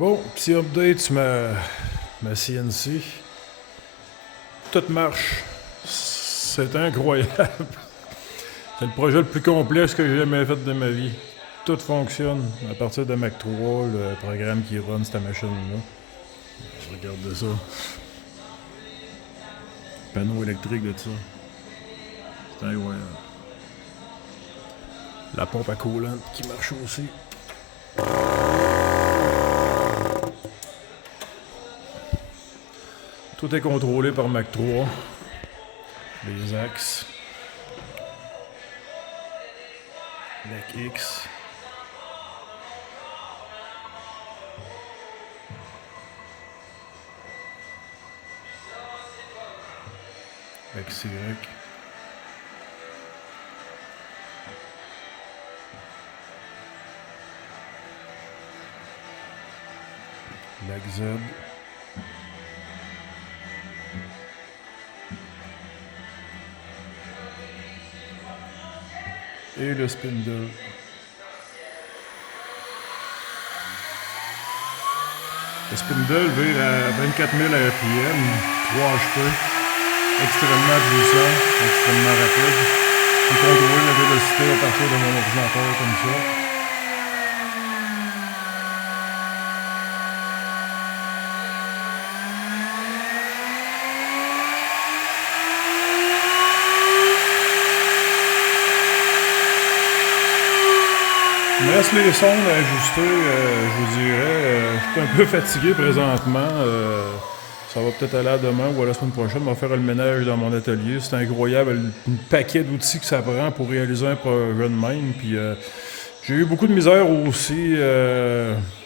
Bon, petit update sur ma CNC. Tout marche. C'est incroyable. C'est le projet le plus complexe que j'ai jamais fait de ma vie. Tout fonctionne à partir de Mac 3, le programme qui run cette machine-là. Regardez ça. Panneau électrique de ça. C'est incroyable. La pompe à coolant qui marche aussi. Tout est contrôlé par Mac 3. Les axes. Mac X. Mac Y. Mac Z. Et le spindle. Le spindle vire à 24 000 RPM, 3 HP, extrêmement puissant, extrêmement rapide. Je peux contrôler la vélocité à partir de mon ordinateur comme ça. Il me reste les sondes à ajuster, je vous dirais. Je suis un peu fatigué présentement. Ça va peut-être aller à demain ou à la semaine prochaine. On va faire le ménage dans mon atelier. C'est incroyable le paquet d'outils que ça prend pour réaliser un projet de même. Puis, j'ai eu beaucoup de misère aussi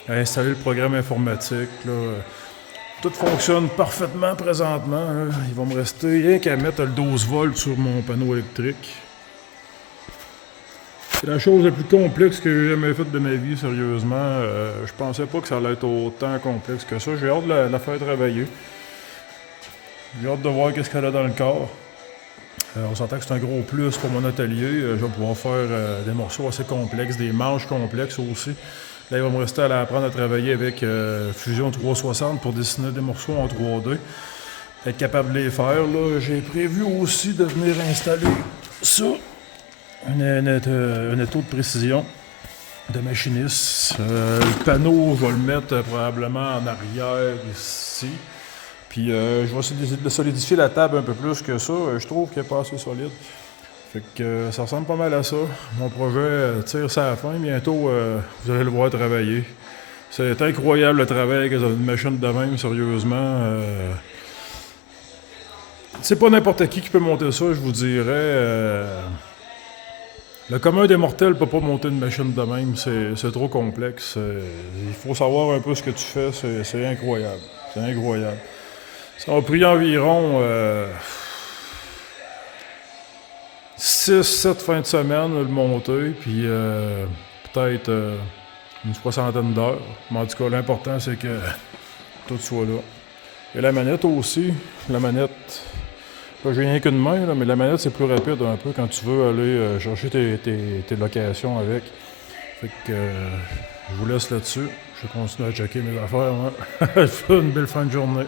à installer le programme informatique. Là. Tout fonctionne parfaitement présentement. Là. Il va me rester rien qu'à mettre le 12 volts sur mon panneau électrique. C'est la chose la plus complexe que j'ai jamais faite de ma vie, sérieusement. Je pensais pas que ça allait être autant complexe que ça. J'ai hâte de la faire travailler. J'ai hâte de voir qu'est-ce qu'elle a dans le corps. On s'entend que c'est un gros plus pour mon atelier. Je vais pouvoir faire des morceaux assez complexes, des manches complexes aussi. Là, il va me rester à apprendre à travailler avec Fusion 360 pour dessiner des morceaux en 3D. Être capable de les faire. Là. J'ai prévu aussi de venir installer ça. Un étau de précision de machiniste. Le panneau, je vais le mettre probablement en arrière ici. Puis je vais essayer de solidifier la table un peu plus que ça. Je trouve qu'elle n'est pas assez solide. Fait que ça ressemble pas mal à ça. Mon projet tire ça à la fin. Bientôt, vous allez le voir travailler. C'est incroyable le travail avec une machine de même, sérieusement. C'est pas n'importe qui peut monter ça, je vous dirais. Le commun des mortels ne peut pas monter une machine de même, c'est trop complexe. Il faut savoir un peu ce que tu fais, c'est incroyable. C'est incroyable. Ça m'a pris environ 6-7 fins de semaine de le monter, puis peut-être une soixantaine d'heures. Mais en tout cas, l'important, c'est que tout soit là. Et la manette aussi, la manette... J'ai rien qu'une main, là, mais la manette, c'est plus rapide un peu quand tu veux aller chercher tes locations avec. Fait que je vous laisse là-dessus. Je vais continuer à checker mes affaires. Hein. Je vous souhaite une belle fin de journée.